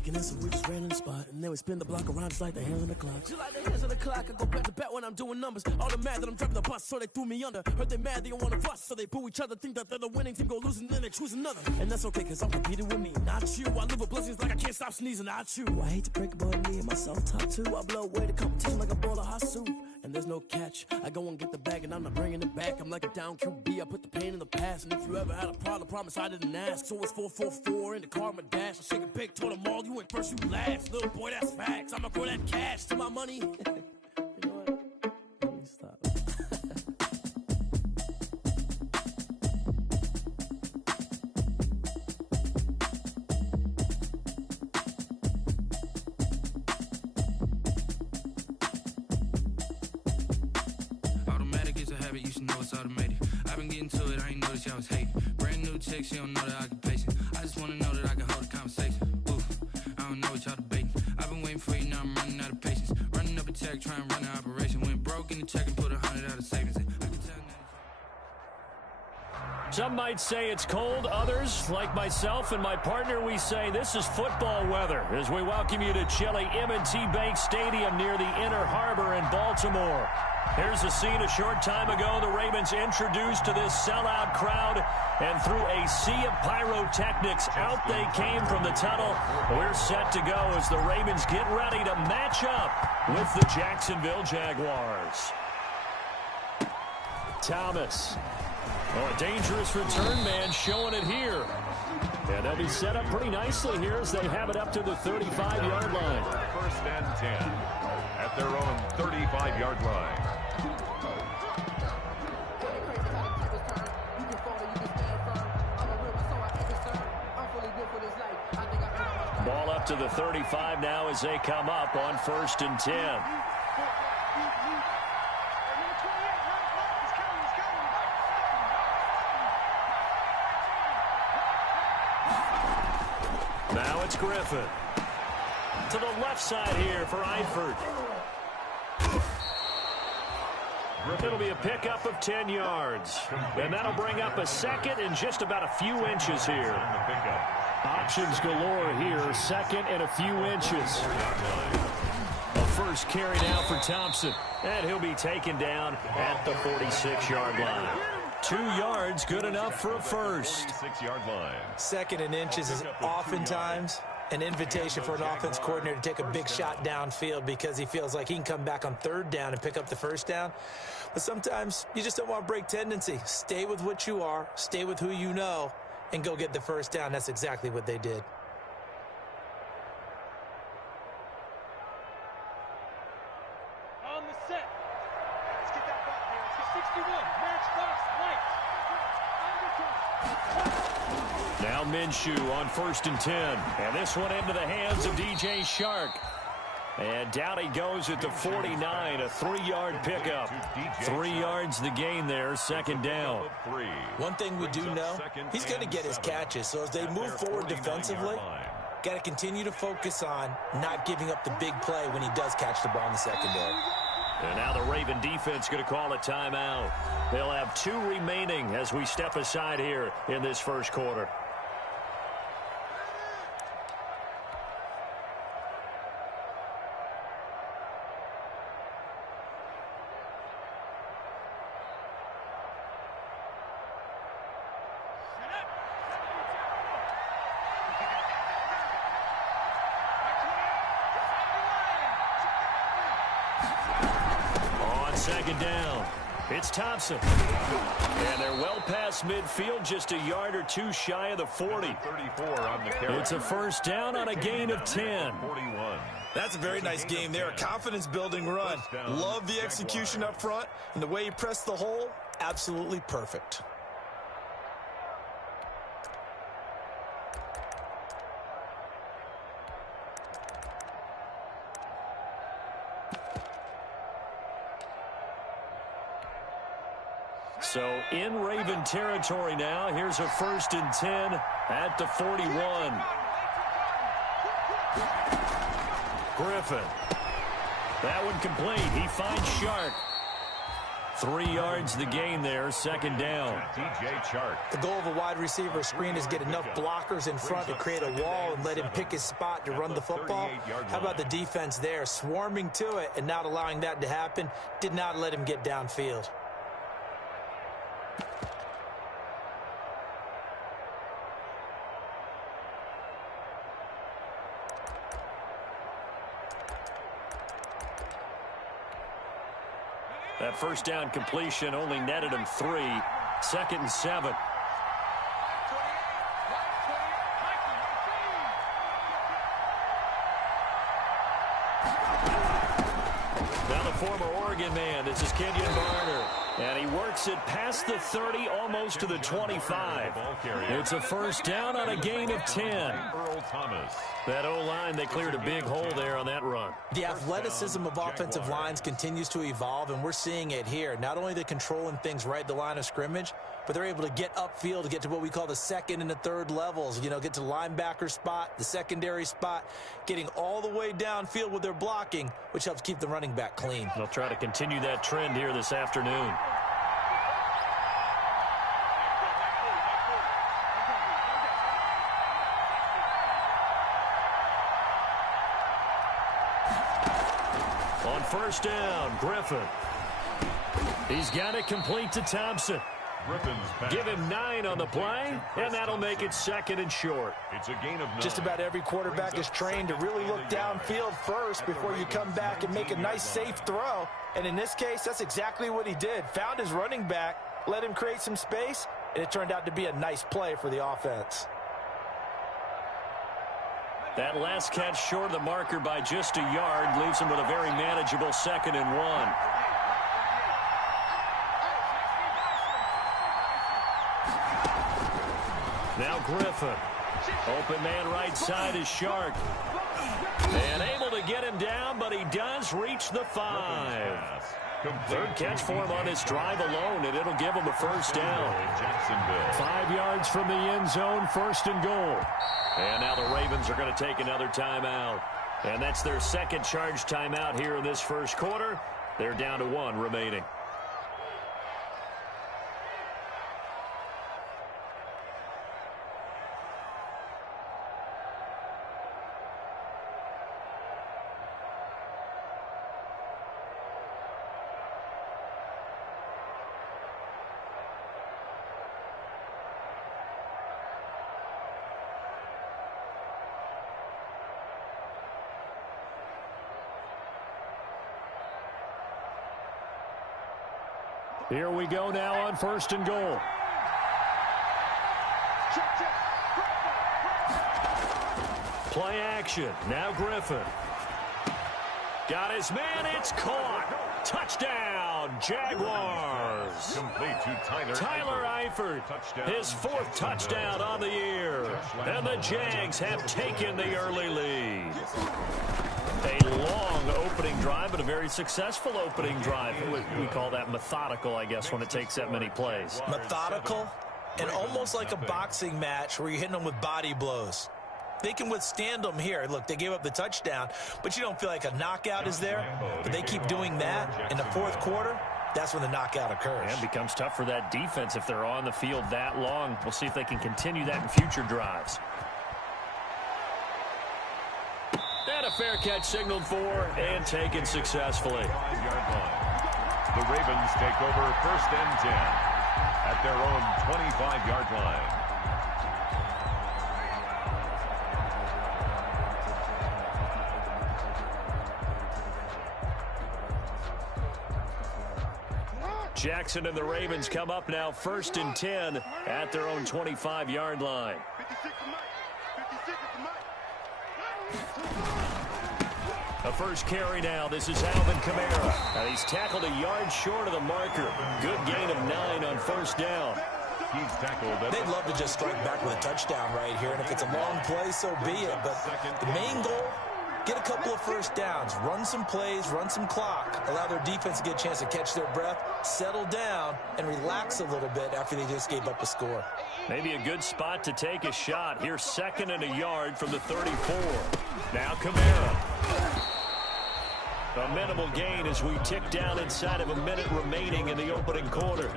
peeking in, so we just ran in the spot. And then we spin the block around just like the hands on the clock. Just like the hands on the clock, I go back to back when I'm doing numbers. All the mad that I'm driving the bus, so they threw me under. Heard they mad, they don't want to fuss, so they boo each other. Think that they're the winning team, go losing, then they choose another. And that's okay, cause I'm competing with me, not you. I live with blessings like I can't stop sneezing, not you. I hate to break it, but me and myself top two. I blow away the competition like a bowl of hot soup. And there's no catch. I go and get the bag and I'm not bringing it back. I'm like a down QB. I put the pain in the past. And if you ever had a problem, promise I didn't ask. So it's 4-4-4 in the car, my dash. I shake a big, told them all, you went first, you last. Little boy, that's facts. I'ma grow that cash to my money. You know what? Let me stop. Automated. I've been getting to it, I ain't noticed y'all was hating. Brand new chick, she don't know the occupation. I just wanna know that I can hold a conversation. Ooh, I don't know what y'all debating. I've been waiting for you, now I'm running out of patience. Running up a check, trying to run an operation. Went broke in the check and put 100 out of savings in. I can tell now. Some might say it's cold. Others, like myself and my partner, we say this is football weather as we welcome you to chilly M&T Bank Stadium near the Inner Harbor in Baltimore. Here's a scene a short time ago. The Ravens introduced to this sellout crowd, and through a sea of pyrotechnics, out they came from the tunnel. We're set to go as the Ravens get ready to match up with the Jacksonville Jaguars. Thomas. Oh, a dangerous return man showing it here. And they'll be set up pretty nicely here as they have it up to the 35-yard line. First and 10 at their own 35-yard line. Ball up to the 35 now as they come up on 1st and 10. Now it's Griffin. To the left side here for Eifert. It'll be a pickup of 10 yards. And that'll bring up a second and just about a few inches here. Options galore here. Second and a few inches. A first carry now for Thompson. And he'll be taken down at the 46-yard line. 2 yards, good enough for a first. 46-yard line. Second and inches is oftentimes an invitation for an offense coordinator to take a big shot downfield because he feels like he can come back on 3rd down and pick up the 1st down. But sometimes you just don't want to break tendency. Stay with what you are, stay with who you know, and go get the 1st down. That's exactly what they did. On the set. Let's get that ball here. Let's get 61. Match box, light. Now Minshew on 1st and 10. And this one into the hands of DJ Shark. And down he goes at the 49, a 3-yard pickup. 3 yards the gain there, 2nd down. One thing we do know, he's going to get his catches. So as they move forward defensively, got to continue to focus on not giving up the big play when he does catch the ball in the secondary. And now the Raven defense going to call a timeout. They'll have 2 remaining as we step aside here in this first quarter. Second down. It's Thompson. And they're well past midfield, just a yard or 2 shy of the 40. 34 on the carry. It's a 1st down on a gain of 10. 41. That's a very nice game there. A confidence-building run. Love the execution up front. And the way he pressed the hole, absolutely perfect. So in Raven territory now. Here's a 1st and 10 at the 41. Griffin. That one complete. He finds Shark. 3 yards the gain there, second down. DJ Chark. The goal of a wide receiver screen is get enough blockers in front to create a wall and let him pick his spot to run the football. How about the defense there, swarming to it and not allowing that to happen? Did not let him get downfield. That first down completion only netted him 3. Second and 7. Now the former Oregon man, this is Kenyon Barner. And he works it past the 30, almost to the 25. It's a first down on a gain of 10. Earl Thomas. That O-line, they cleared a big hole there on that run. The athleticism of offensive lines continues to evolve, and we're seeing it here. Not only they're controlling things right at the line of scrimmage, but they're able to get upfield to get to what we call the second and the third levels. You know, get to the linebacker spot, the secondary spot, getting all the way downfield with their blocking, which helps keep the running back clean. They'll try to continue that trend here this afternoon. On first down, Griffin. He's got it complete to Thompson. Give him 9 on the play, and that'll make it second and short. It's a gain of 9. Just about every quarterback is trained to really look downfield first before you come back and make a nice, safe throw. And in this case, that's exactly what he did. Found his running back, let him create some space, and it turned out to be a nice play for the offense. That last catch short of the marker by just a yard leaves him with a very manageable second and 1. Now Griffin. Open man right side is Shark. And able to get him down, but he does reach the 5. Third catch for him on this drive alone, and it'll give him a first down. 5 yards from the end zone, first and goal. And now the Ravens are going to take another timeout. And that's their second charge timeout here in this first quarter. They're down to 1 remaining. Here we go now on first and goal. Play action. Now Griffin. Got his man. It's caught. Touchdown, Jaguars. Complete to Tyler Eifert. His 4th touchdown on the year. And the Jags have taken the early lead. A long opening drive, but a very successful opening drive. We call that methodical, I guess, when it takes that many plays. Methodical and almost like a boxing match where you're hitting them with body blows. They can withstand them here. Look, they gave up the touchdown, but you don't feel like a knockout is there. But they keep doing that in the 4th quarter. That's when the knockout occurs. And it becomes tough for that defense if they're on the field that long. We'll see if they can continue that in future drives. And a fair catch signaled for and taken successfully. The Ravens take over first and 10 at their own 25-yard line. Jackson and the Ravens come up now first and 10 at their own 25-yard line. A first carry now. This is Alvin Kamara. And he's tackled a yard short of the marker. Good gain of 9 on first down. He's tackled. They'd love to just strike back with a touchdown right here. And if it's a long play, so be it. But the main goal, get a couple of first downs. Run some plays, run some clock. Allow their defense to get a chance to catch their breath, settle down, and relax a little bit after they just gave up a score. Maybe a good spot to take a shot. Here's 2nd and a yard from the 34. Now Kamara. A minimal gain as we tick down inside of a minute remaining in the opening quarter.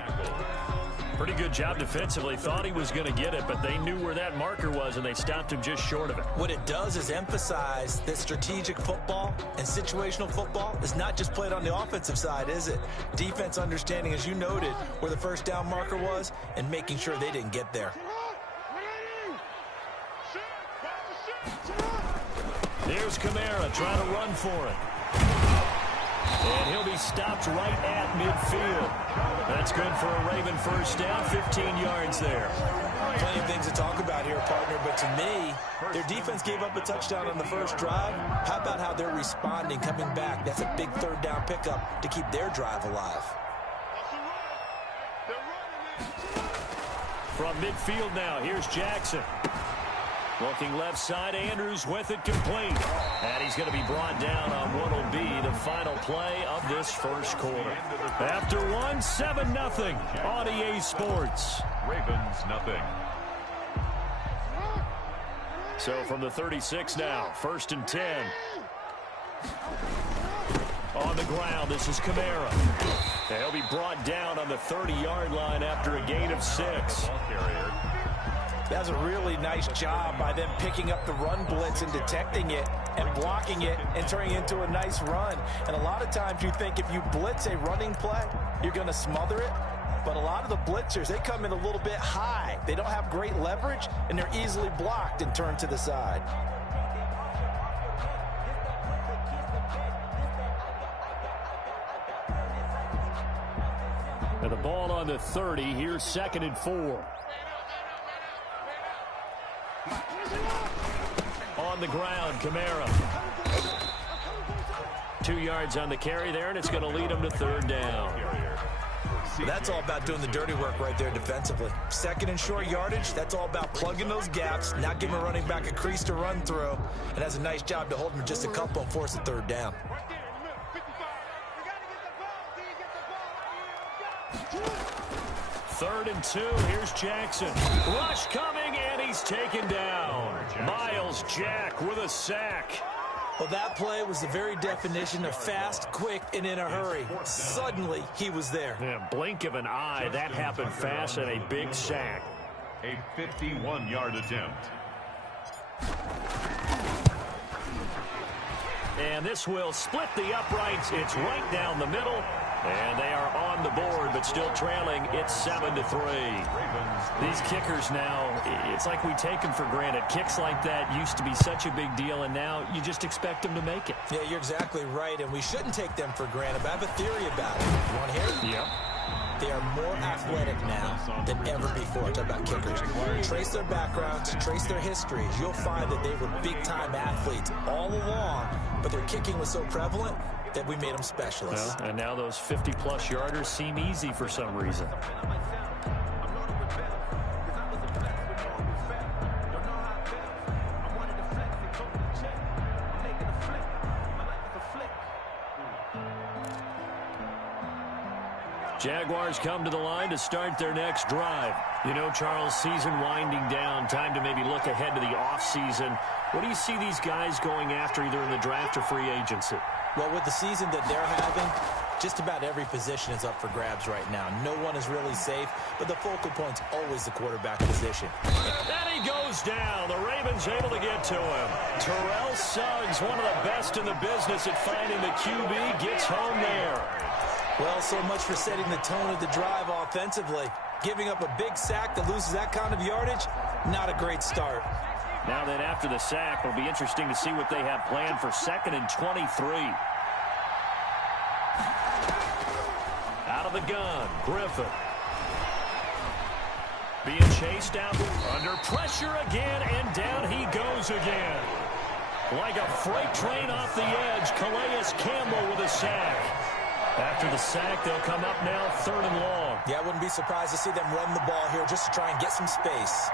Pretty good job defensively. Thought he was going to get it, but they knew where that marker was, and they stopped him just short of it. What it does is emphasize that strategic football and situational football is not just played on the offensive side, is it? Defense understanding, as you noted, where the first down marker was and making sure they didn't get there. Here's Kamara trying to run for it. And he'll be stopped right at midfield. That's good for a Raven first down, 15 yards there. Plenty of things to talk about here, partner, but to me, their defense gave up a touchdown on the first drive. How about how they're responding, coming back? That's a big third down pickup to keep their drive alive. From midfield now, here's Jackson. Looking left side, Andrews with it complete. And he's going to be brought down on what will be the final play of this first quarter. After one, 7-0 on EA Sports. Ravens nothing. So from the 36 now, 1st and 10. On the ground, this is Kamara. He'll be brought down on the 30-yard line after a gain of 6. That's a really nice job by them picking up the run blitz and detecting it and blocking it and turning it into a nice run. And a lot of times you think if you blitz a running play, you're going to smother it. But a lot of the blitzers, they come in a little bit high. They don't have great leverage, and they're easily blocked and turned to the side. And the ball on the 30. Here's 2nd and 4. On the ground, Kamara. 2 yards on the carry there, and it's going to lead him to 3rd down. That's all about doing the dirty work right there defensively. 2nd and short yardage, that's all about plugging those gaps, not giving a running back a crease to run through, and has a nice job to hold him just a couple and force a 3rd down. 3rd and 2. Here's Jackson. Rush coming, and he's taken down. Miles Jack with a sack. Well, that play was the very definition of fast, quick, and in a hurry. Suddenly, he was there. Yeah, blink of an eye, that happened fast, and a big sack. A 51-yard attempt. And this will split the uprights. It's right down the middle. And they are on the board, but still trailing. It's 7-3. These kickers now, it's like we take them for granted. Kicks like that used to be such a big deal, and now you just expect them to make it. Yeah, you're exactly right, and we shouldn't take them for granted. But I have a theory about it. You want to hear it? Yep. They are more athletic now than ever before. Talk about kickers. Trace their backgrounds, trace their histories. You'll find that they were big-time athletes all along, but their kicking was so prevalent that we made them specialists. Well, and now those 50-plus yarders seem easy for some reason. Jaguars come to the line to start their next drive. You know, Charles, season winding down, time to maybe look ahead to the offseason. What do you see these guys going after either in the draft or free agency? Well, with the season that they're having, just about every position is up for grabs right now. No one is really safe, but the focal point's always the quarterback position. And he goes down. The Ravens able to get to him. Terrell Suggs, one of the best in the business at finding the QB, gets home there. Well, so much for setting the tone of the drive offensively. Giving up a big sack that loses that kind of yardage, not a great start. Now then, after the sack, it'll be interesting to see what they have planned for 2nd and 23. Out of the gun, Griffin. Being chased out, under pressure again, and down he goes again. Like a freight train off the edge, Calais Campbell with a sack. After the sack, they'll come up now 3rd and long. Yeah, I wouldn't be surprised to see them run the ball here just to try and get some space.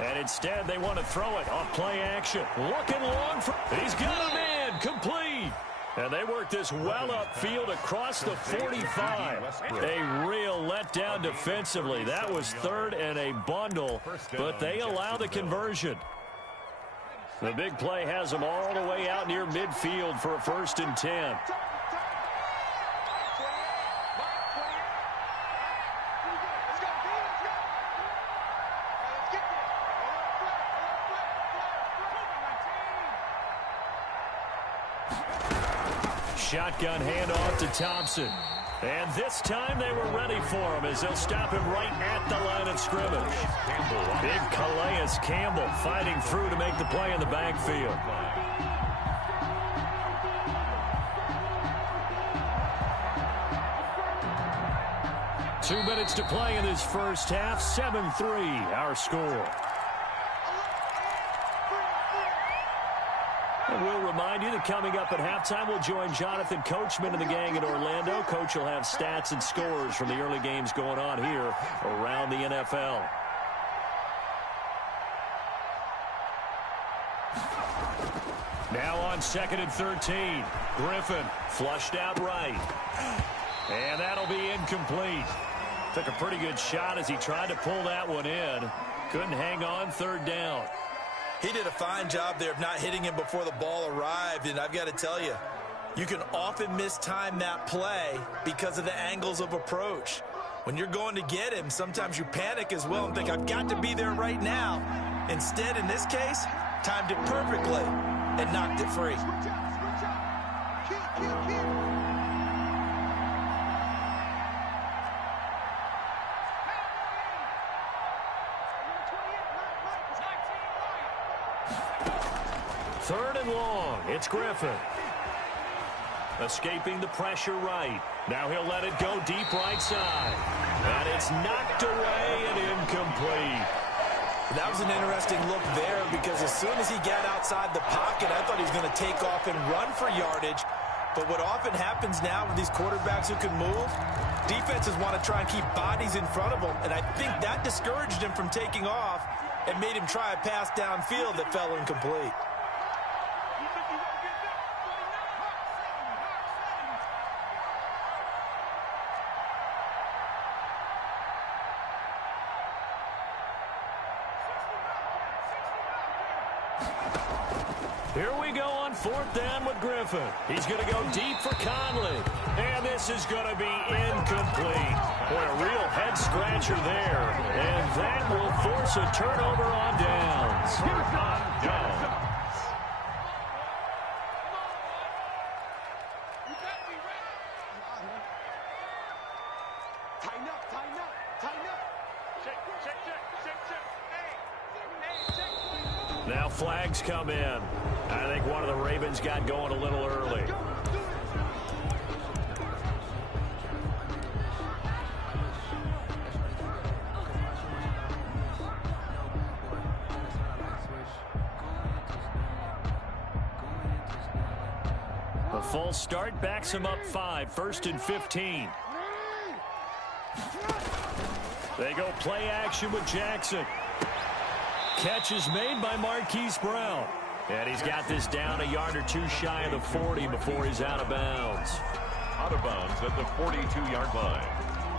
And instead, they want to throw it off play action. Looking long for... He's got him in. Complete. And they work this well upfield across the 45. A real letdown. shut down defensively. That was third and a bundle, but they allow the conversion. The big play has them all the way out near midfield for a 1st and 10. Shotgun handoff to Thompson. And this time they were ready for him as they'll stop him right at the line of scrimmage. Big Calais Campbell fighting through to make the play in the backfield. Two minutes to play in this first half. 7-3 our score. And we'll remind you that coming up at halftime, we'll join Jonathan Coachman and the gang in Orlando. Coach will have stats and scores from the early games going on here around the NFL. Now on 2nd and 13. Griffin flushed out right. And that'll be incomplete. Took a pretty good shot as he tried to pull that one in. Couldn't hang on 3rd down. He did a fine job there of not hitting him before the ball arrived, and I've got to tell you, you can often mistime that play because of the angles of approach. When you're going to get him, sometimes you panic as well and think, I've got to be there right now. Instead, in this case, timed it perfectly and knocked it free. Third and long. It's Griffin. Escaping the pressure right. Now he'll let it go deep right side. And it's knocked away and incomplete. That was an interesting look there because as soon as he got outside the pocket, I thought he was going to take off and run for yardage. But what often happens now with these quarterbacks who can move, defenses want to try and keep bodies in front of them. And I think that discouraged him from taking off and made him try a pass downfield that fell incomplete. Here we go on 4th down with Griffin. He's going to go deep for Conley. And this is going to be incomplete. Boy, a real head-scratcher there. And that will force a turnover on downs. Now flags come in. I think one of the Ravens got going a little early. A full start backs him up 5. 1st and 15. They go play action with Jackson. Catch is made by Marquise Brown. And he's got this down a yard or two shy of the 40 before he's out of bounds. Out of bounds at the 42-yard line.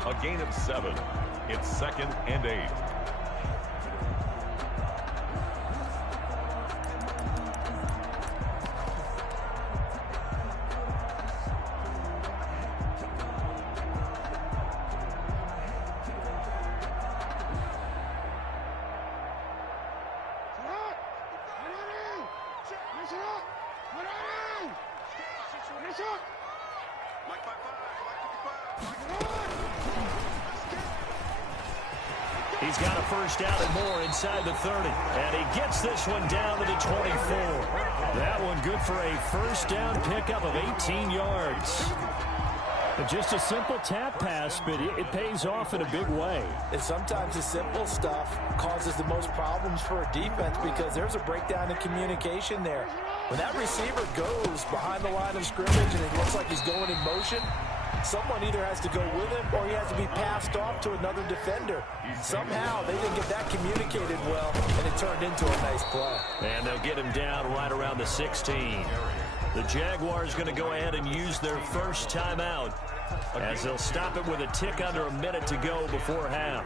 A gain of 7. It's 2nd and 8. He's got a first down and more inside the 30. And he gets this one down to the 24. That one good for a first down pickup of 18 yards. Just a simple tap pass, but it pays off in a big way. And sometimes the simple stuff causes the most problems for a defense because there's a breakdown in communication there. When that receiver goes behind the line of scrimmage and it looks like he's going in motion, someone either has to go with him or he has to be passed off to another defender. Somehow they didn't get that communicated well, and it turned into a nice play. And they'll get him down right around the 16. The Jaguars going to go ahead and use their first timeout as they'll stop it with a tick under a minute to go before half.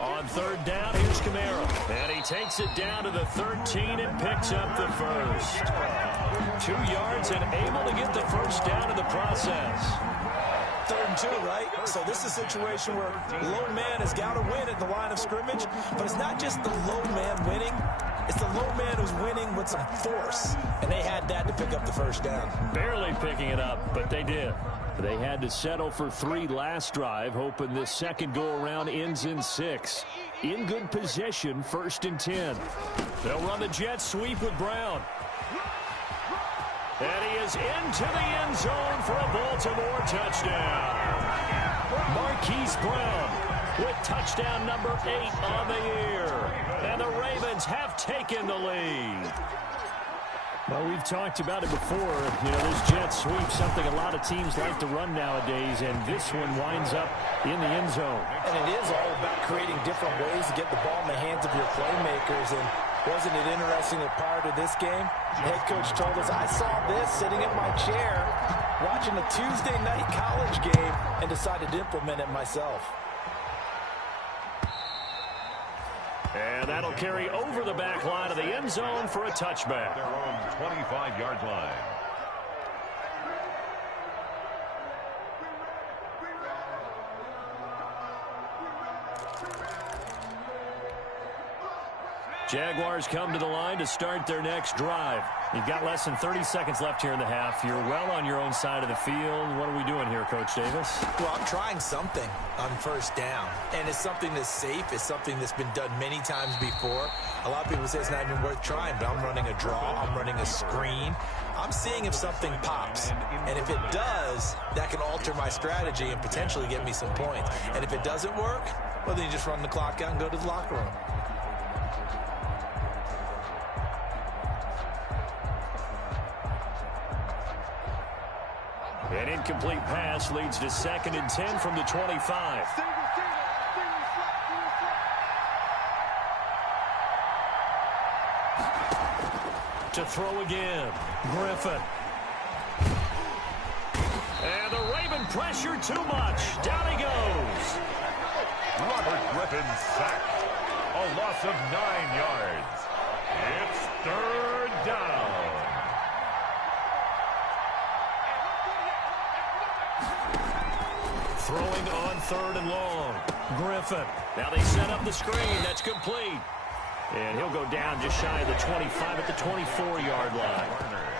On third down, here's Camaro. And he takes it down to the 13 and picks up the first. 2 yards and able to get the first down in the process. 3rd and 2, right? So this is a situation where low man has got to win at the line of scrimmage, but it's not just the low man winning. It's the low man who's winning with some force, and they had that to pick up the first down. Barely picking it up, but they did. They had to settle for 3 last drive, hoping this second go-around ends in 6. In good position, 1st and 10. They'll run the jet sweep with Brown. And he is into the end zone for a Baltimore touchdown. Marquise Brown with touchdown number 8 on the year. And the Ravens have taken the lead. Well, we've talked about it before. You know, this jet sweep, something a lot of teams like to run nowadays, and this one winds up in the end zone. And it is all about creating different ways to get the ball in the hands of your playmakers. And wasn't it interesting that prior to this game, the head coach told us, I saw this sitting in my chair watching a Tuesday night college game and decided to implement it myself. And that'll carry over the back line of the end zone for a touchback. Their own 25-yard line. Jaguars come to the line to start their next drive. You've got less than 30 seconds left here in the half. You're well on your own side of the field. What are we doing here, Coach Davis? Well, I'm trying something on first down, and it's something that's safe. It's something that's been done many times before. A lot of people say it's not even worth trying, but I'm running a draw. I'm running a screen. I'm seeing if something pops, and if it does, that can alter my strategy and potentially get me some points. And if it doesn't work, well, then you just run the clock out and go to the locker room. An incomplete pass leads to 2nd and 10 from the 25. To throw again, Griffin. And the Raven pressure too much. Down he goes. Robert Griffin sacked. A loss of 9 yards. It's 3rd down. Throwing on 3rd and long. Griffin. Now they set up the screen. That's complete. And he'll go down just shy of the 25 at the 24-yard line.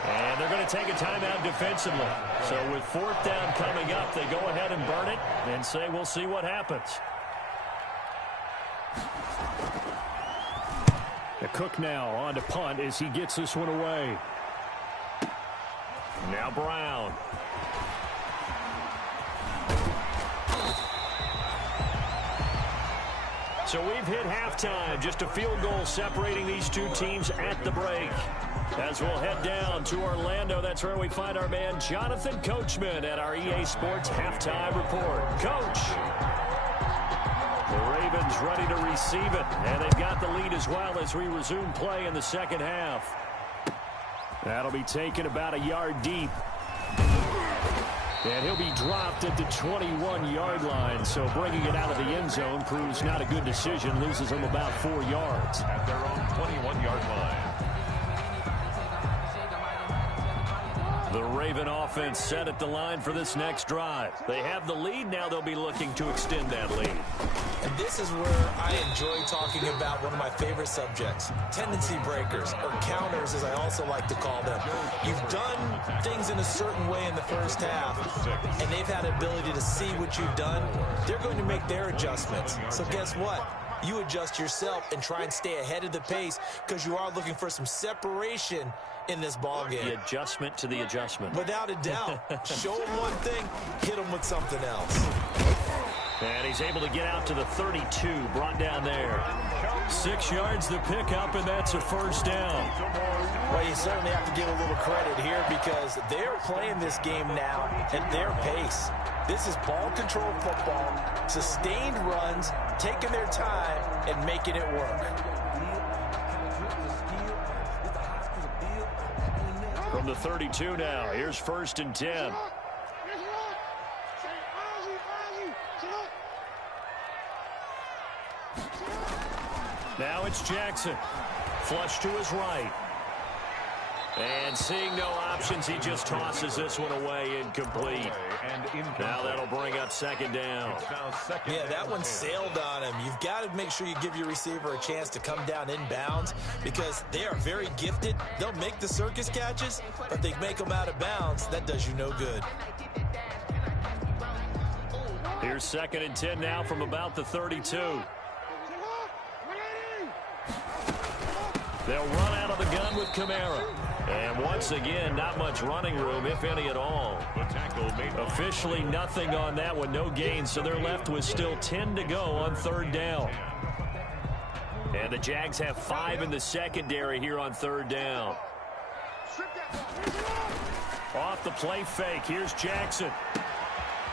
And they're going to take a timeout defensively. So with 4th down coming up, they go ahead and burn it and say we'll see what happens. The Cook now on to punt as he gets this one away. Now Brown. So we've hit halftime. Just a field goal separating these two teams at the break. As we'll head down to Orlando, that's where we find our man Jonathan Coachman at our EA Sports Halftime Report. Coach, the Ravens ready to receive it, and they've got the lead as well as we resume play in the second half. That'll be taken about a yard deep. And he'll be dropped at the 21-yard line, so bringing it out of the end zone proves not a good decision, loses him about 4 yards. At their own 21-yard line. The Raven offense set at the line for this next drive. They have the lead. Now they'll be looking to extend that lead. And this is where I enjoy talking about one of my favorite subjects, tendency breakers, or counters as I also like to call them. You've done things in a certain way in the first half, and they've had the ability to see what you've done. They're going to make their adjustments. So guess what? You adjust yourself and try and stay ahead of the pace because you are looking for some separation in this ball game. The adjustment to the adjustment. Without a doubt. Show them one thing, hit them with something else. And he's able to get out to the 32, brought down there. 6 yards the pickup, and that's a first down. Well, you certainly have to give a little credit here because they're playing this game now at their pace. This is ball control football, sustained runs, taking their time, and making it work. From the 32 now, here's 1st and 10. Now it's Jackson. Flush to his right. And seeing no options, he just tosses this one away, incomplete. Now that'll bring up 2nd down. Yeah, that one sailed on him. You've got to make sure you give your receiver a chance to come down inbounds because they are very gifted. They'll make the circus catches, but they make them out of bounds. That does you no good. Here's 2nd and 10 now from about the 32. They'll run out of the gun with Kamara. And once again, not much running room, if any at all. Officially nothing on that one, no gain, so they're left with still 10 to go on 3rd down. And the Jags have 5 in the secondary here on 3rd down. Off the play fake, here's Jackson.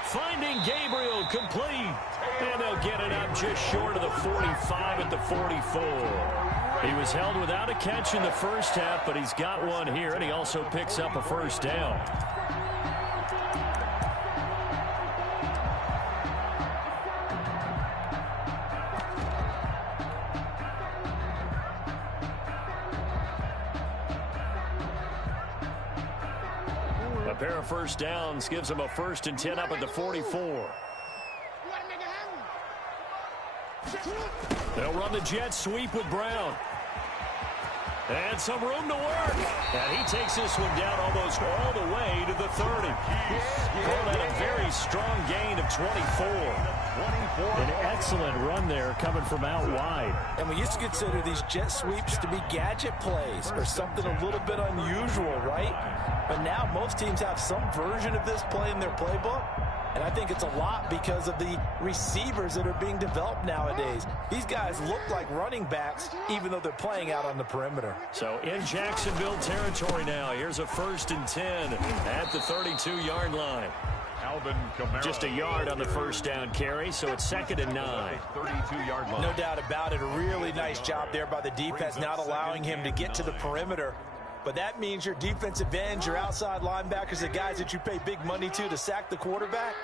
Finding Gabriel, complete. And they'll get it up just short of the 45 at the 44. He was held without a catch in the first half, but he's got one here, and he also picks up a first down. A pair of first downs gives him a 1st and 10 up at the 44. They'll run the jet sweep with Brown. And some room to work. And he takes this one down almost all the way to the 30. Called that a very strong gain of 24. An excellent run there coming from out wide. And we used to consider these jet sweeps to be gadget plays or something a little bit unusual, right? But now most teams have some version of this play in their playbook. And I think it's a lot because of the receivers that are being developed nowadays. These guys look like running backs, even though they're playing out on the perimeter. So in Jacksonville territory now, here's a 1st and 10 at the 32-yard line. Just a yard on the first down carry, so it's 2nd and 9. 32-yard line. No doubt about it. A really nice job there by the defense, not allowing him to get to the perimeter. But that means your defensive ends, your outside linebackers, the guys that you pay big money to sack the quarterback,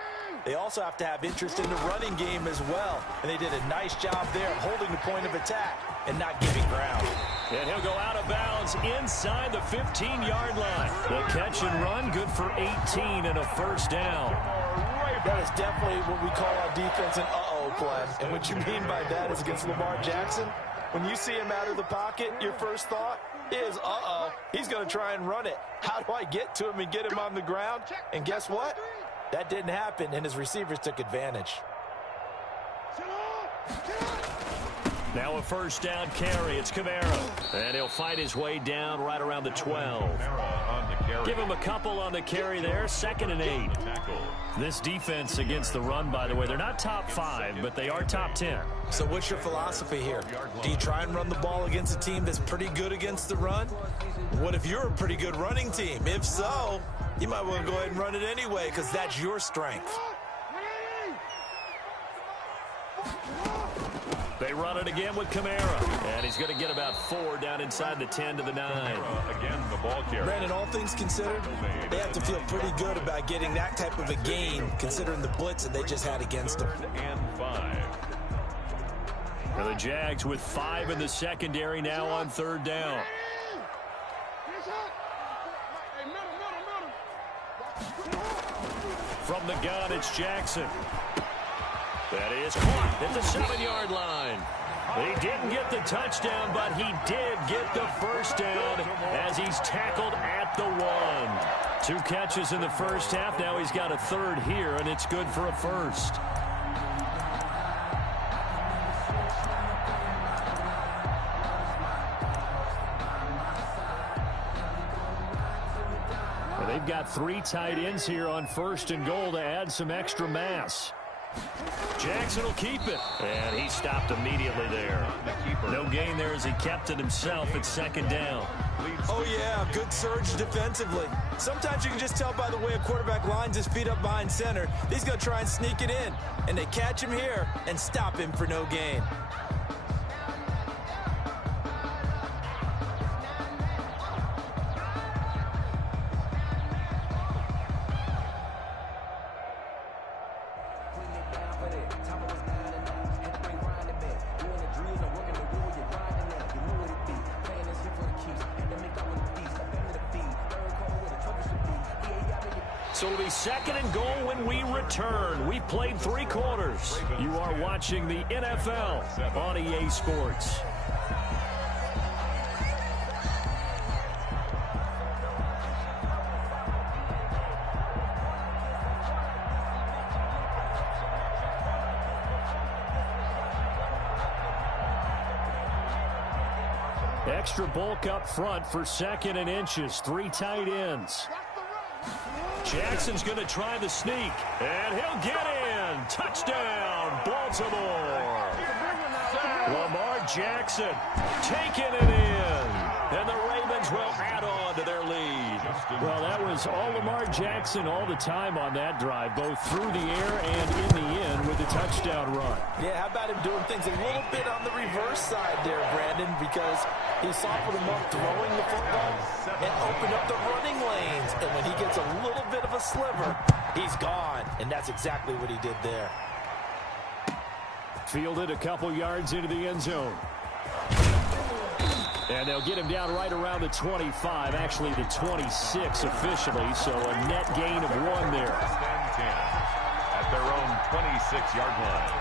they also have to have interest in the running game as well. And they did a nice job there of holding the point of attack and not giving ground. And he'll go out of bounds inside the 15-yard line. The catch and run, good for 18 and a first down. That is definitely what we call on defense an uh-oh play. And what you mean by that is against Lamar Jackson, when you see him out of the pocket, your first thought is, uh-oh, he's going to try and run it. How do I get to him and get him on the ground? And guess what? That didn't happen, and his receivers took advantage. Now a first down carry. It's Kamara. And he'll fight his way down right around the 12. Give him a couple on the carry there. 2nd and 8. This defense against the run, by the way, they're not top 5, but they are top 10. So what's your philosophy here? Do you try and run the ball against a team that's pretty good against the run? What if you're a pretty good running team? If so, you might want to go ahead and run it anyway because that's your strength. They run it again with Kamara. And he's going to get about 4 down inside the 10 to the 9. Again, the ball carrier. Brandon, all things considered, they have to feel pretty good about getting that type of a gain considering the blitz that they just had against them. And 5. And the Jags with 5 in the secondary now on 3rd down. From the gun, it's Jackson. That is caught at the 7-yard line. He didn't get the touchdown, but he did get the first down as he's tackled at the 1. 2 catches in the first half. Now he's got a 3rd here, and it's good for a first. They've got 3 tight ends here on 1st and goal to add some extra mass. Jackson will keep it. And he stopped immediately there. No gain there as he kept it himself at second down. Oh, yeah, good surge defensively. Sometimes you can just tell by the way a quarterback lines his feet up behind center. He's going to try and sneak it in. And they catch him here and stop him for no gain. So it'll be second and goal when we return. We played 3 quarters. You are watching the NFL on EA Sports. Extra bulk up front for second and inches. 3 tight ends. Jackson's going to try the sneak, and he'll get in. Touchdown, Baltimore. Lamar Jackson taking it in, and the Ravens will add on to their lead. Well, that was all Lamar Jackson all the time on that drive, both through the air and in the end with the touchdown run. Yeah, how about him doing things a little bit on the reverse side there, Brandon, because he softened him up throwing the football and opened up the running lanes. And when he gets a little bit of a sliver, he's gone. And that's exactly what he did there. Fielded a couple yards into the end zone. And they'll get him down right around the 25, actually the 26 officially, so a net gain of 1 there. At their own 26-yard line.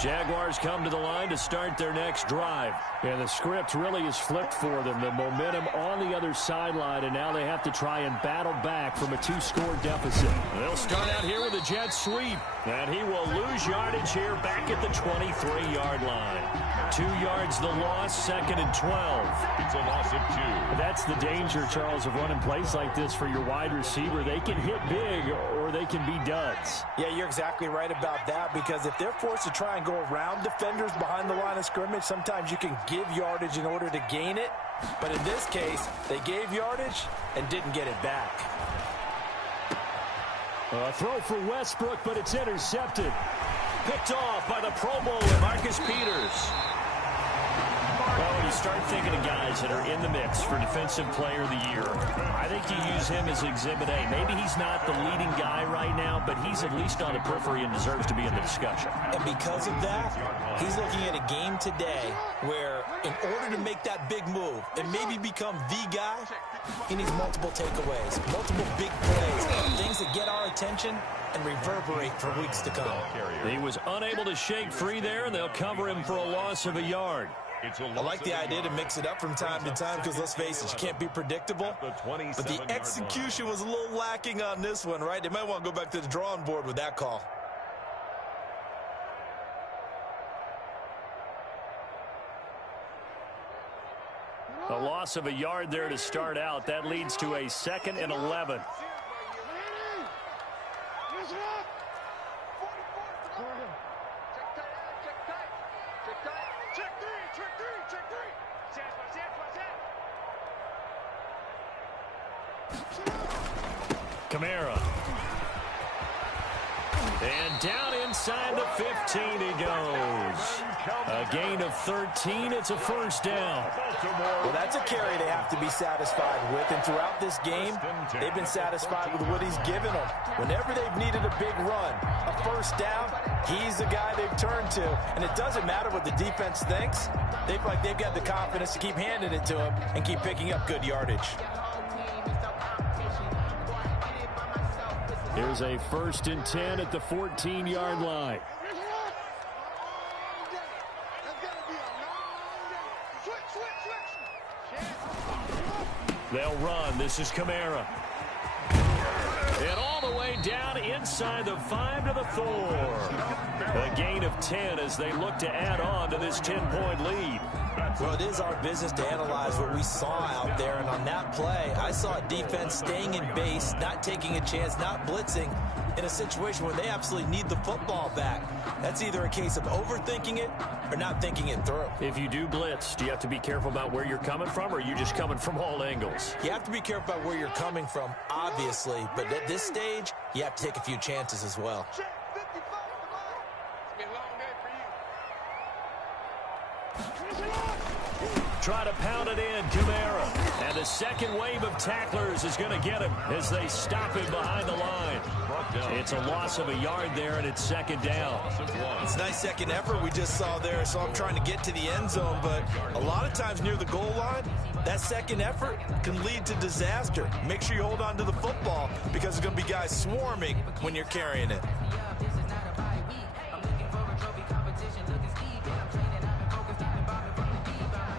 Jaguars come to the line to start their next drive. And the script really is flipped for them. The momentum on the other sideline, and now they have to try and battle back from a 2-score deficit. They'll start out here with a jet sweep. And he will lose yardage here back at the 23-yard line. 2 yards the loss, second and 12. It's a loss of 2. That's the danger, Charles, of running plays like this for your wide receiver. They can hit big or they can be duds. Yeah, you're exactly right about that, because if they're forced to try and go around defenders behind the line of scrimmage, sometimes you can give yardage in order to gain it. But in this case, they gave yardage and didn't get it back. A throw for Westbrook, but it's intercepted. Picked off by the Pro Bowler, Marcus Peters. Well, when you start thinking of guys that are in the mix for Defensive Player of the Year, I think you use him as Exhibit A. Maybe he's not the leading guy right now, but he's at least on the periphery and deserves to be in the discussion. And because of that, he's looking at a game today where in order to make that big move and maybe become the guy, he needs multiple takeaways, multiple big plays, things that get our attention and reverberate for weeks to come. He was unable to shake free there, and they'll cover him for a loss of a yard. I like the idea to mix it up from time to time because, let's face it, you can't be predictable. But the execution was a little lacking on this one, right? They might want to go back to the drawing board with that call. A loss of a yard there to start out. That leads to a 2nd and 11. Kamara. And down inside the 15 he goes. A gain of 13. It's a first down. Well, that's a carry they have to be satisfied with. And throughout this game, they've been satisfied with what he's given them. Whenever they've needed a big run, a first down, he's the guy they've turned to. And it doesn't matter what the defense thinks. They feel like they've got the confidence to keep handing it to him and keep picking up good yardage. Here's a 1st and 10 at the 14-yard line. They'll run. This is Kamara. And all the way down inside the 5 to the 4. A gain of 10 as they look to add on to this 10-point lead. Well, it is our business to analyze what we saw out there, and on that play, I saw a defense staying in base, not taking a chance, not blitzing, in a situation where they absolutely need the football back. That's either a case of overthinking it or not thinking it through. If you do blitz, do you have to be careful about where you're coming from, or are you just coming from all angles? You have to be careful about where you're coming from, obviously, but at this stage, you have to take a few chances as well. Try to pound it in, Kamara. And the second wave of tacklers is going to get him as they stop him behind the line. It's a loss of a yard there, and it's second down. It's a nice second effort we just saw there, so I'm trying to get to the end zone, but a lot of times near the goal line, that second effort can lead to disaster. Make sure you hold on to the football because there's going to be guys swarming when you're carrying it.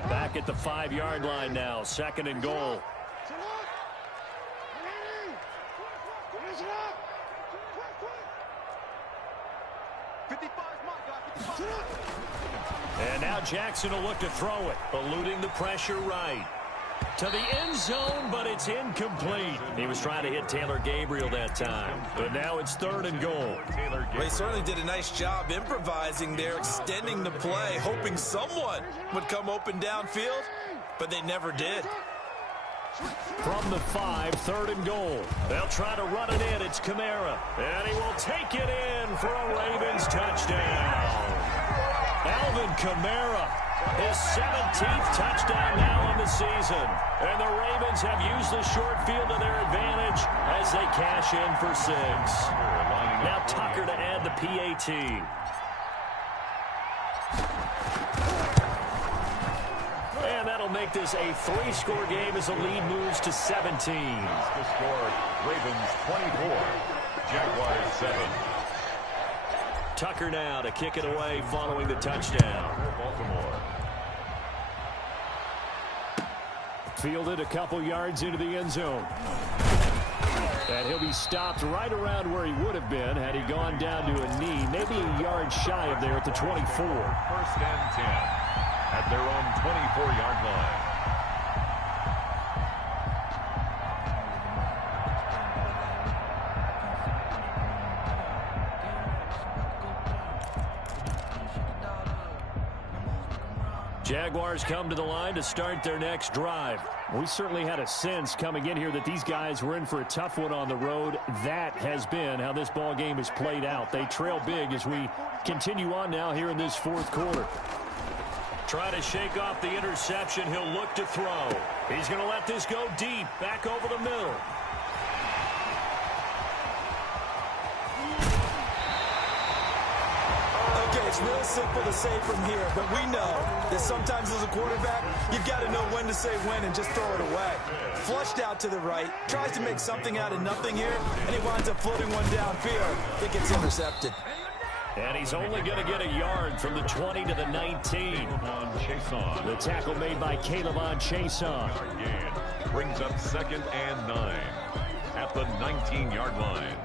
Back at the 5-yard line now, second and goal. And now Jackson will look to throw it, eluding the pressure right. To the end zone, but it's incomplete. He was trying to hit Taylor Gabriel that time. But now it's third and goal. Well, he certainly did a nice job improvising there, extending the play, hoping someone would come open downfield, but they never did. From the 5, third and goal. They'll try to run it in. It's Kamara. And he will take it in for a Ravens touchdown. Alvin Kamara, his 17th touchdown now on the season. And the Ravens have used the short field to their advantage as they cash in for 6. Now Tucker to add the PAT. And that'll make this a 3-score game as the lead moves to 17. The score, Ravens 24, Jaguars 7. Tucker now to kick it away following the touchdown. Baltimore. Fielded a couple yards into the end zone. And he'll be stopped right around where he would have been had he gone down to a knee, maybe a yard shy of there at the 24. First and 10 at their own 24-yard line. Jaguars come to the line to start their next drive. We certainly had a sense coming in here that these guys were in for a tough one on the road. That has been how this ball game has played out. They trail big as we continue on now here in this fourth quarter. Try to shake off the interception. He'll look to throw. He's going to let this go deep, back over the middle. Okay, it's real simple to say from here, but we know that sometimes as a quarterback, you've got to know when to say when and just throw it away. Flushed out to the right, tries to make something out of nothing here, and he winds up floating one downfield that gets intercepted. And he's only going to get a yard from the 20 to the 19. The tackle made by Caleb on Chason. Brings up second and 9 at the 19-yard line.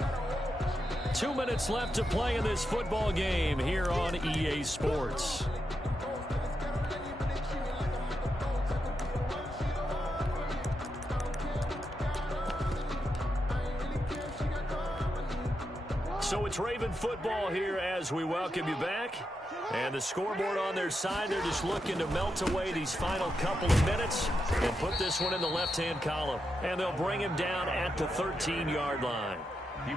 2 minutes left to play in this football game here on EA Sports. So it's Raven football here as we welcome you back. And the scoreboard on their side, they're just looking to melt away these final couple of minutes and put this one in the left-hand column. And they'll bring him down at the 13-yard line.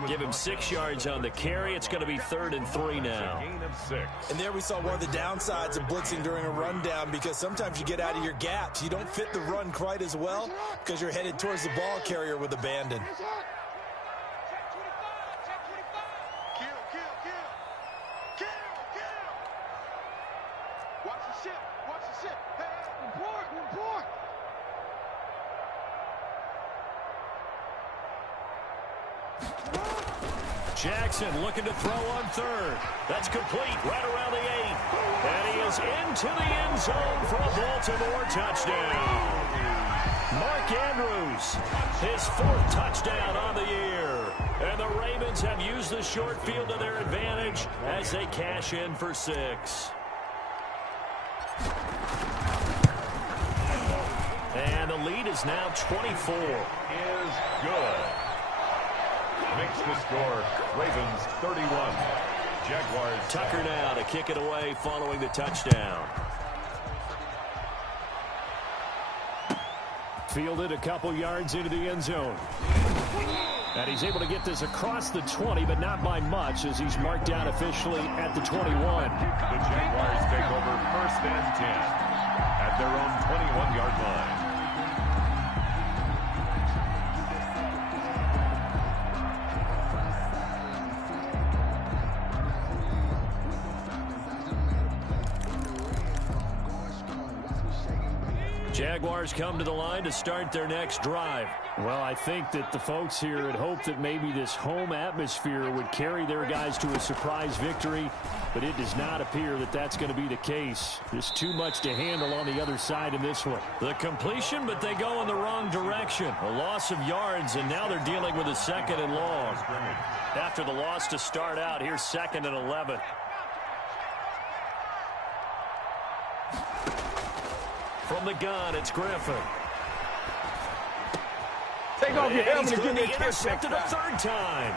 Give him 6 yards on the carry. It's going to be 3rd and 3 now. Gain of 6. And there we saw one of the downsides of blitzing during a rundown, because sometimes you get out of your gaps. You don't fit the run quite as well because you're headed towards the ball carrier with abandon. Jackson looking to throw on 3rd. That's complete right around the 8. And he is into the end zone for a Baltimore touchdown. Mark Andrews, his 4th touchdown on the year. And the Ravens have used the short field to their advantage as they cash in for 6. And the lead is now 24. Is good. Makes the score Ravens 31. Jaguars. Tucker now to kick it away following the touchdown. Fielded a couple yards into the end zone. And he's able to get this across the 20, but not by much, as he's marked down officially at the 21. The Jaguars take over 1st and 10 at their own 21-yard line. Jaguars come to the line to start their next drive. Well, I think that the folks here had hoped that maybe this home atmosphere would carry their guys to a surprise victory, but it does not appear that that's going to be the case. There's too much to handle on the other side in this one. The completion, but they go in the wrong direction. A loss of yards, and now they're dealing with a 2nd and long. After the loss to start out, here's 2nd and 11. From the gun, it's Griffin. Take off your helmet and going give to me be intercepted a 3rd time.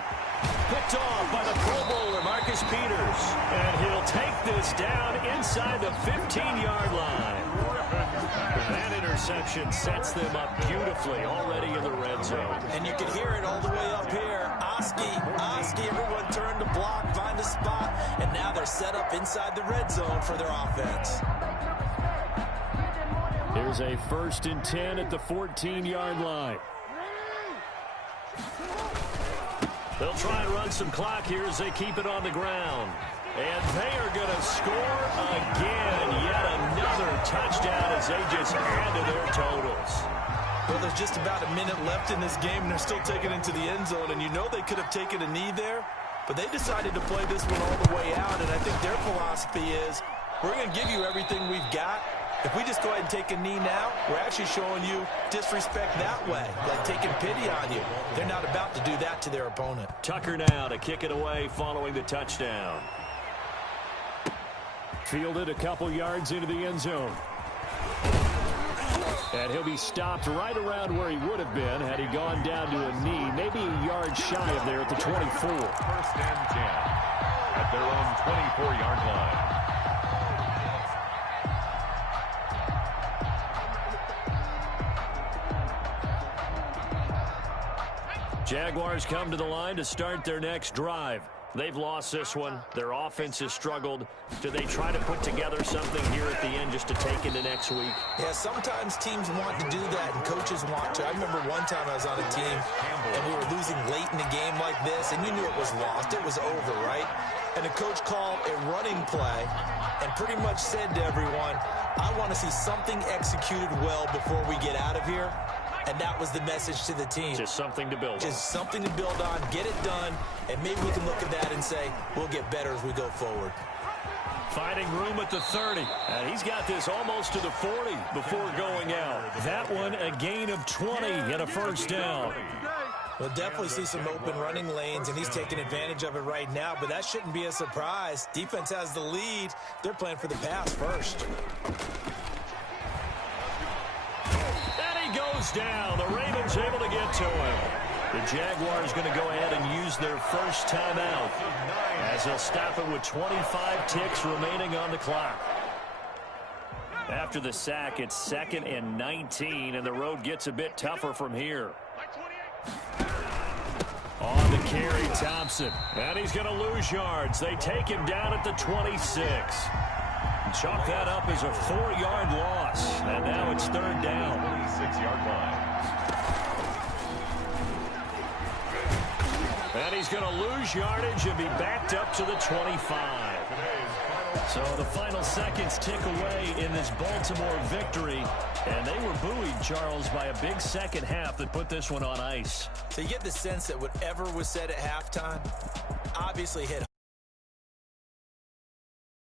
Picked off by the Pro Bowler, Marcus Peters. And he'll take this down inside the 15-yard line. That interception sets them up beautifully already in the red zone. And you can hear it all the way up here. Oski, everyone turn to block, find a spot, and now they're set up inside the red zone for their offense. Here's a 1st and 10 at the 14-yard line. They'll try and run some clock here as they keep it on the ground. And they are going to score again. Yet another touchdown as they just add to their totals. Well, there's just about a minute left in this game, and they're still taking it to the end zone. And you know they could have taken a knee there, but they decided to play this one all the way out. And I think their philosophy is, we're going to give you everything we've got. If we just go ahead and take a knee now, we're actually showing you disrespect that way, like taking pity on you. They're not about to do that to their opponent. Tucker now to kick it away following the touchdown. Fielded a couple yards into the end zone. And he'll be stopped right around where he would have been had he gone down to a knee, maybe a yard shy of there at the 24. 1st and 10 at their own 24-yard line. Jaguars come to the line to start their next drive. They've lost this one. Their offense has struggled. Do they try to put together something here at the end just to take into next week? Yeah, sometimes teams want to do that and coaches want to. I remember one time I was on a team and we were losing late in a game like this, and you knew it was lost. It was over, right? And the coach called a running play and pretty much said to everyone, I want to see something executed well before we get out of here. And that was the message to the team. Just something to build on. Just something to build on, get it done, and maybe we can look at that and say, we'll get better as we go forward. Finding room at the 30. And he's got this almost to the 40 before going out. That one a gain of 20 and a 1st down. We'll definitely see some open running lanes, and he's taking advantage of it right now, but that shouldn't be a surprise. Defense has the lead. They're playing for the pass first. Goes down. The Ravens able to get to him. The Jaguars going to go ahead and use their first timeout as they'll stop it with 25 ticks remaining on the clock. After the sack, it's 2nd and 19, and the road gets a bit tougher from here. On the carry, Thompson. And he's going to lose yards. They take him down at the 26. Chalk that up as a 4-yard loss. And now it's 3rd down. 26-yard line. And he's going to lose yardage and be backed up to the 25. So the final seconds tick away in this Baltimore victory. And they were buoyed, Charles, by a big second half that put this one on ice. So you get the sense that whatever was said at halftime obviously hit